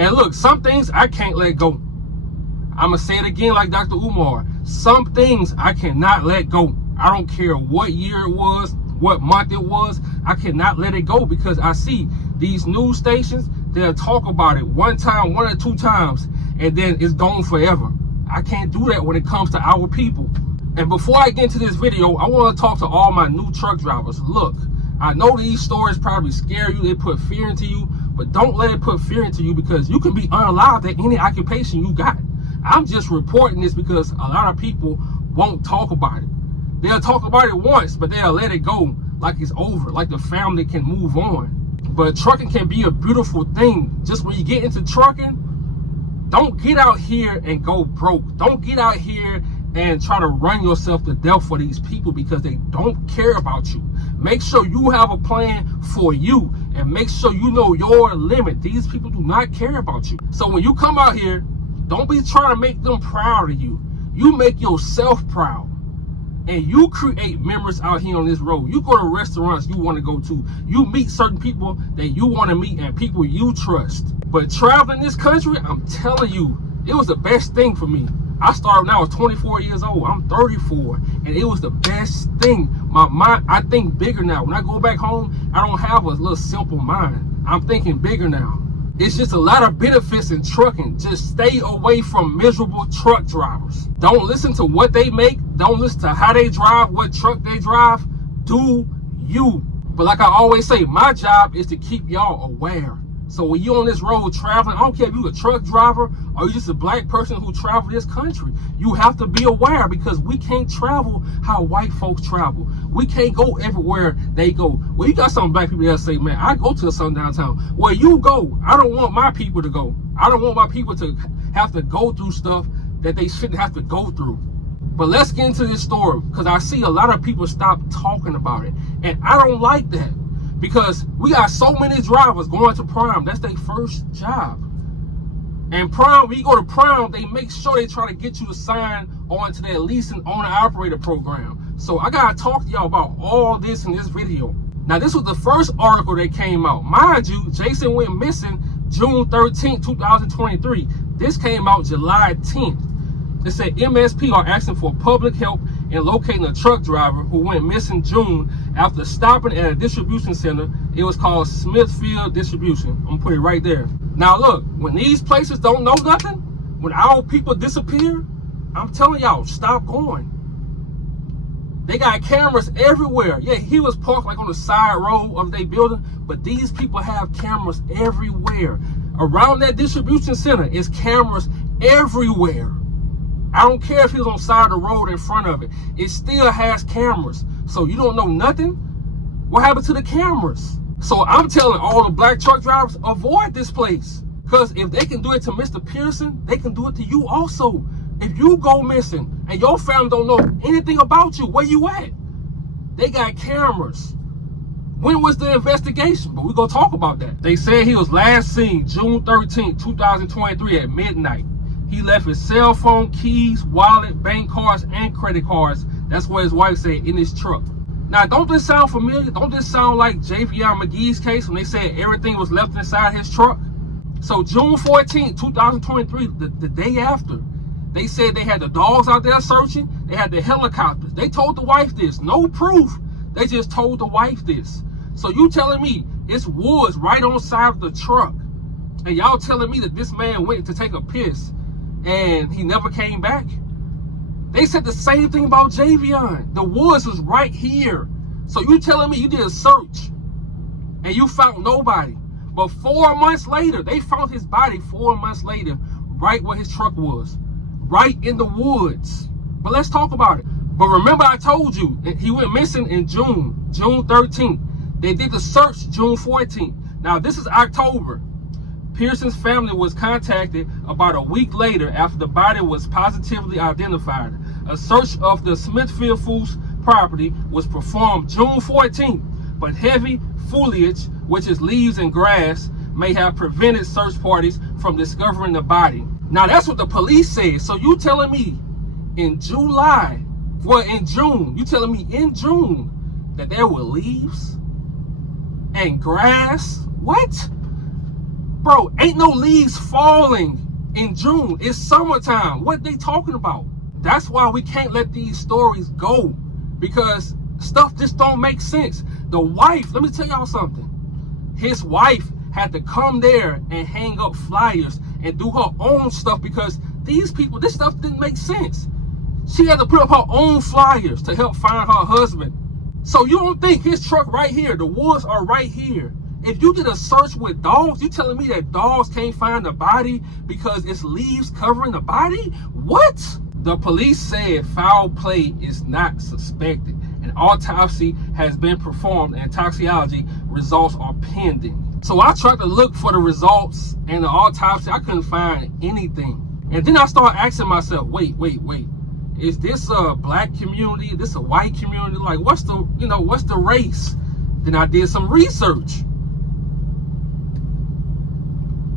And look, some things I can't let go. I'm going to say it again like Dr. Umar. Some things I cannot let go. I don't care what year it was, what month it was. I cannot let it go because I see these news stations, they'll talk about it one time, 1 or 2 times, and then it's gone forever. I can't do that when it comes to our people. And before I get into this video, I want to talk to all my new truck drivers. Look, I know these stories probably scare you, they put fear into you, but don't let it put fear into you because you can be unalived at any occupation you got. I'm just reporting this because a lot of people won't talk about it. They'll talk about it once, but they'll let it go like it's over, like the family can move on. But trucking can be a beautiful thing. Just when you get into trucking, don't get out here and go broke. Don't get out here and try to run yourself to death for these people because they don't care about you. Make sure you have a plan for you and make sure you know your limit. These people do not care about you. So when you come out here, don't be trying to make them proud of you. You make yourself proud. And you create memories out here on this road. You go to restaurants you want to go to. You meet certain people that you want to meet and people you trust. But traveling this country, I'm telling you, it was the best thing for me. I started when I was 24 years old. I'm 34. And it was the best thing. My mind, I think bigger now. When I go back home, I don't have a little simple mind. I'm thinking bigger now. It's just a lot of benefits in trucking. Just stay away from miserable truck drivers. Don't listen to what they make. Don't listen to how they drive, what truck they drive. Do you. But like I always say, my job is to keep y'all aware. So when you're on this road traveling, I don't care if you're a truck driver or you're just a black person who travel this country. You have to be aware because we can't travel how white folks travel. We can't go everywhere they go. Well, you got some black people that say, man, I go to the sundown town. Where you go, I don't want my people to go. I don't want my people to have to go through stuff that they shouldn't have to go through. But let's get into this story because I see a lot of people stop talking about it. And I don't like that. Because we got so many drivers going to Prime. That's their first job. And Prime, when you go to Prime, they make sure they try to get you to sign on to their leasing owner-operator program. So I got to talk to y'all about all this in this video. Now, this was the first article that came out. Mind you, Jason went missing June 13, 2023. This came out July 10th. It said MSP are asking for public help in locating a truck driver who went missing June after stopping at a distribution center. It was called Smithfield Distribution. I'm gonna put it right there. Now look, when these places don't know nothing, when our people disappear, I'm telling y'all, stop going. They got cameras everywhere. Yeah, he was parked like on the side road of their building, but these people have cameras everywhere. Around that distribution center, is cameras everywhere. I don't care if he was on the side of the road in front of it. It still has cameras. So you don't know nothing? What happened to the cameras? So I'm telling all the black truck drivers, avoid this place. Because if they can do it to Mr. Pearson, they can do it to you also. If you go missing and your family don't know anything about you, where you at? They got cameras. When was the investigation? But we're going to talk about that. They said he was last seen June 13, 2023 at midnight. He left his cell phone, keys, wallet, bank cards, and credit cards. That's what his wife said in his truck. Now, don't this sound familiar? Don't this sound like Javion McGee's case when they said everything was left inside his truck? So June 14, 2023, the day after, they said they had the dogs out there searching. They had the helicopters. They told the wife this. No proof. They just told the wife this. So you telling me it's woods right on the side of the truck. And y'all telling me that this man went to take a piss and he never came back? They said the same thing about Javion. The woods was right here. So you telling me you did a search and you found nobody. But 4 months later, they found his body 4 months later, right where his truck was. Right in the woods. But let's talk about it. But remember I told you, he went missing in June 13th. They did the search June 14th. Now this is October. Pearson's family was contacted about a week later after the body was positively identified. A search of the Smithfield Foods property was performed June 14th, but heavy foliage, which is leaves and grass, may have prevented search parties from discovering the body. Now that's what the police said. So you telling me in July, well in June, you telling me in June that there were leaves and grass? What? Bro, ain't no leaves falling in June. It's summertime. What they talking about? That's why we can't let these stories go, because stuff just don't make sense. The wife, let me tell y'all something. His wife had to come there and hang up flyers and do her own stuff because these people, this stuff didn't make sense. She had to put up her own flyers to help find her husband. So you don't think his truck right here, the woods are right here. If you did a search with dogs, you telling me that dogs can't find the body because it's leaves covering the body? What? The police said foul play is not suspected. An autopsy has been performed and toxicology results are pending. So I tried to look for the results and the autopsy. I couldn't find anything. And then I started asking myself, wait. Is this a black community? Is this a white community? Like, what's the race? Then I did some research.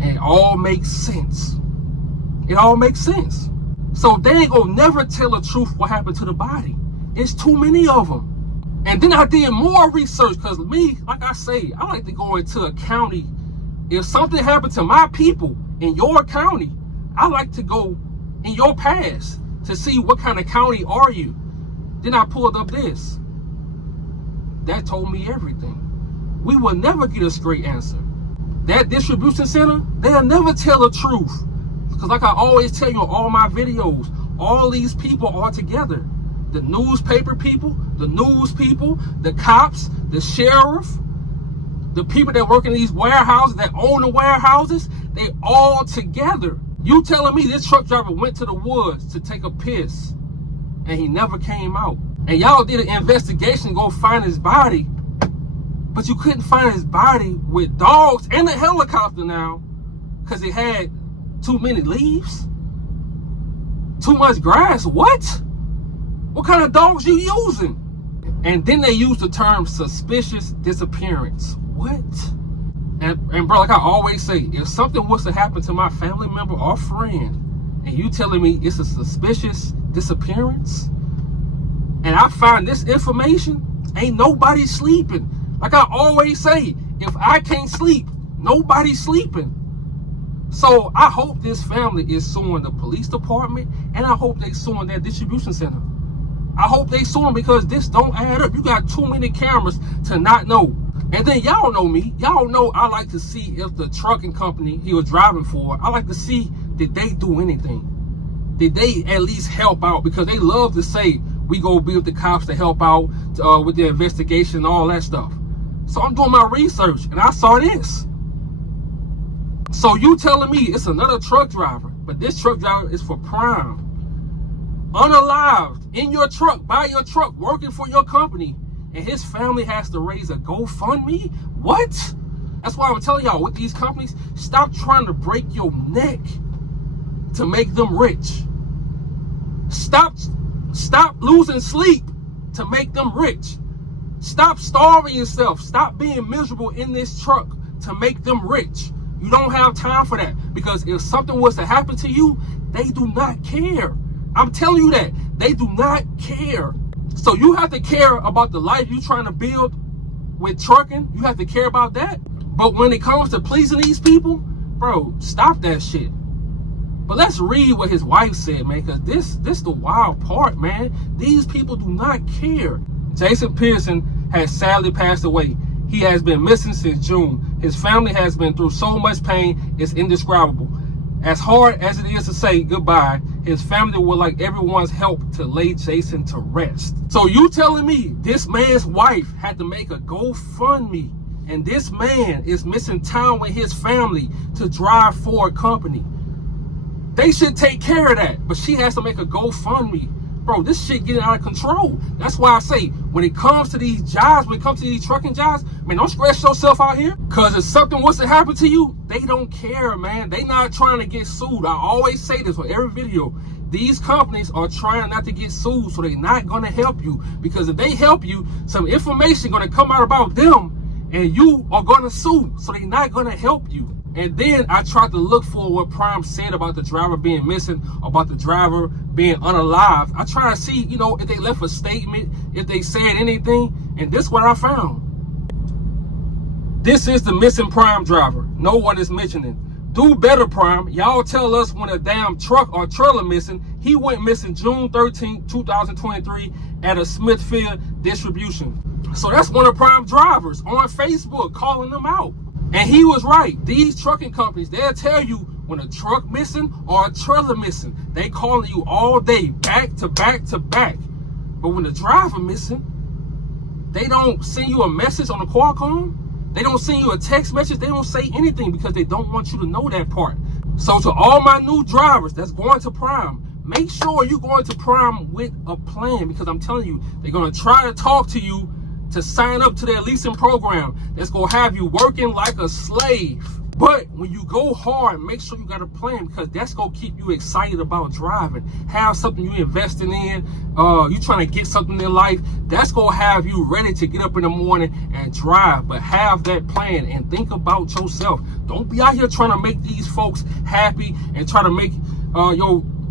And it all makes sense. It all makes sense. So they ain't gonna never tell the truth what happened to the body. It's too many of them. And then I did more research because me, like I say, I like to go into a county. If something happened to my people in your county, I like to go in your past to see what kind of county are you. Then I pulled up this. That told me everything. We will never get a straight answer. That distribution center, they'll never tell the truth. Because like I always tell you in all my videos, all these people are together. The newspaper people, the news people, the cops, the sheriff, the people that work in these warehouses, that own the warehouses, they all together. You telling me this truck driver went to the woods to take a piss and he never came out? And y'all did an investigation to go find his body, but you couldn't find his body with dogs and a helicopter now because it had too many leaves? Too much grass? What kind of dogs you using? And then they use the term suspicious disappearance. What? And bro, like I always say, if something was to happen to my family member or friend, and you telling me it's a suspicious disappearance, and I find this information, ain't nobody sleeping. Like I always say, if I can't sleep, nobody's sleeping. So I hope this family is suing the police department, and I hope they suing that distribution center. I hope they sue them because this don't add up. You got too many cameras to not know. And then y'all know me. Y'all know I like to see if the trucking company he was driving for, I like to see, did they do anything? Did they at least help out? Because they love to say, we go be with the cops to help out with the investigation and all that stuff. So I'm doing my research and I saw this. So you telling me it's another truck driver, but this truck driver is for prime. Unalived, in your truck, by your truck, working for your company, and his family has to raise a GoFundMe? What? That's why I'm telling y'all, with these companies, stop trying to break your neck to make them rich. Stop losing sleep to make them rich. Stop starving yourself. Stop being miserable in this truck to make them rich. You don't have time for that, because if something was to happen to you, they do not care. I'm telling you that. They do not care. So you have to care about the life you're trying to build with trucking. You have to care about that. But when it comes to pleasing these people, bro, stop that shit. But let's read what his wife said, man, because this the wild part, man. These people do not care. Jason Pearson has sadly passed away. He has been missing since June. His family has been through so much pain, it's indescribable. As hard as it is to say goodbye, his family would like everyone's help to lay Jason to rest. So you telling me this man's wife had to make a GoFundMe, and this man is missing time with his family to drive for a company? They should take care of that, but she has to make a GoFundMe. Bro, this shit getting out of control. That's why I say, when it comes to these jobs, when it comes to these trucking jobs, man, don't stress yourself out here. Because if something was to happen to you, they don't care, man. They not trying to get sued. I always say this for every video. These companies are trying not to get sued, so they're not going to help you. Because if they help you, some information going to come out about them, and you are going to sue. So they're not going to help you. And then I tried to look for what Prime said about the driver being missing, about the driver being unalive. I try to see, you know, if they left a statement, if they said anything. And this is what I found. This is the missing Prime driver. No one is mentioning. Do better, Prime. Y'all tell us when a damn truck or trailer missing. He went missing June 13, 2023 at a Smithfield distribution. So that's one of Prime drivers on Facebook calling them out. And he was right. These trucking companies, they'll tell you when a truck missing or a trailer missing. They calling you all day, back to back to back. But when the driver missing, they don't send you a message on the Qualcomm. They don't send you a text message. They don't say anything because they don't want you to know that part. So to all my new drivers that's going to Prime, make sure you're going to Prime with a plan, because I'm telling you, they're going to try to talk to you to sign up to their leasing program that's going to have you working like a slave. But when you go hard, make sure you got a plan, because that's going to keep you excited about driving. Have something you're investing in. You trying to get something in life. That's going to have you ready to get up in the morning and drive. But have that plan and think about yourself. Don't be out here trying to make these folks happy and try to make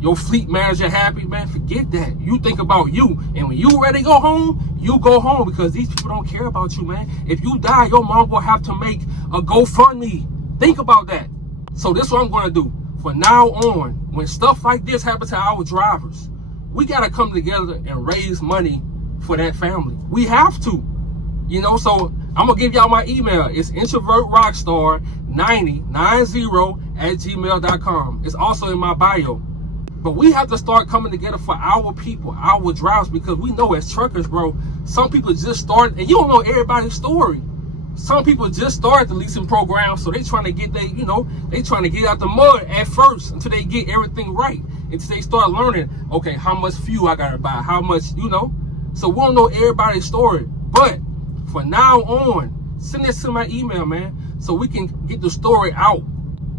your fleet manager happy, man. Forget that. You think about you. And when you ready to go home, you go home, because these people don't care about you, man. If you die, your mom will have to make a GoFundMe. Think about that. So this is what I'm going to do. For now on, when stuff like this happens to our drivers, we got to come together and raise money for that family. We have to. So I'm going to give y'all my email. It's introvertrockstar9090@gmail.com. It's also in my bio. But we have to start coming together for our people, our drivers, because we know as truckers, bro, some people just started, and you don't know everybody's story. Some people just started the leasing program, so they trying to get they trying to get out the mud at first until they get everything right. Until they start learning, okay, how much fuel I gotta buy, how much, So we don't know everybody's story. But for now on, send this to my email, man, so we can get the story out.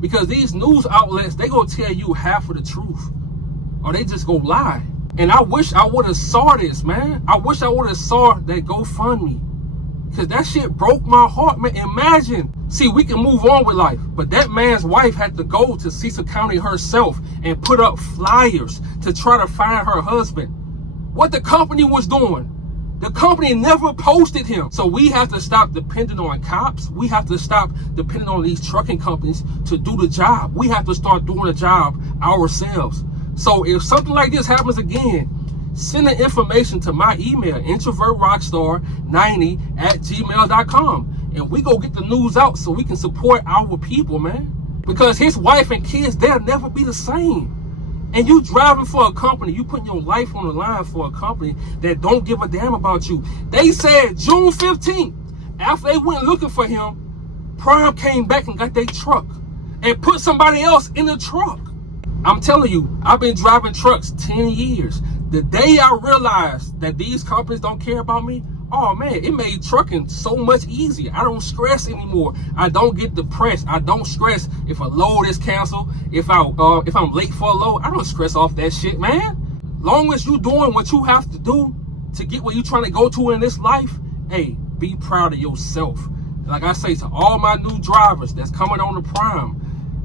Because these news outlets, they gonna tell you half of the truth, or they just gonna lie. And I wish I would have saw this, man. I wish I would have saw that GoFundMe. Because that shit broke my heart, man. Imagine. See, we can move on with life, but that man's wife had to go to Cecil County herself and put up flyers to try to find her husband. What the company was doing, the company never posted him. So we have to stop depending on cops. We have to stop depending on these trucking companies to do the job. We have to start doing the job ourselves. So if something like this happens again, send the information to my email, introvertrockstar90@gmail.com. And we go get the news out so we can support our people, man. Because his wife and kids, they'll never be the same. And you driving for a company, you putting your life on the line for a company that don't give a damn about you. They said June 15th, after they went looking for him, Prime came back and got their truck and put somebody else in the truck. I'm telling you, I've been driving trucks 10 years. The day I realized that these companies don't care about me, oh man, it made trucking so much easier. I don't stress anymore. I don't get depressed. I don't stress if a load is canceled. If I'm late for a load, I don't stress off that shit, man. Long as you doing what you have to do to get where you trying to go to in this life, hey, be proud of yourself. Like I say to all my new drivers that's coming on the Prime,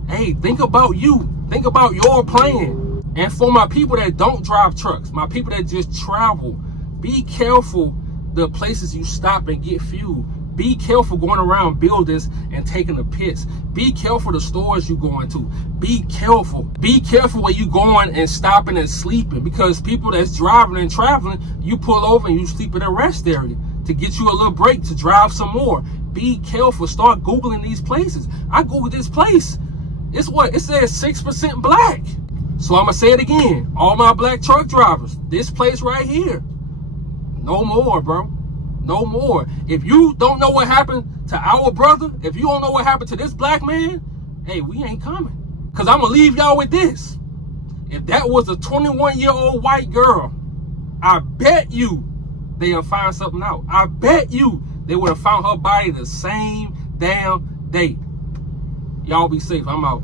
hey, think about you. Think about your plan. And for my people that don't drive trucks, my people that just travel, be careful the places you stop and get fuel. Be careful going around buildings and taking the pits. Be careful the stores you going to. Be careful. Be careful where you going and stopping and sleeping, because people that's driving and traveling, you pull over and you sleep in a rest area to get you a little break to drive some more. Be careful. Start Googling these places. I Googled this place. It's what? It says 6% black. So I'm going to say it again. All my black truck drivers, this place right here. No more, bro. No more. If you don't know what happened to our brother, if you don't know what happened to this black man, hey, we ain't coming. Because I'm going to leave y'all with this. If that was a 21-year-old white girl, I bet you they'll find something out. I bet you they would have found her body the same damn day. Y'all be safe. I'm out.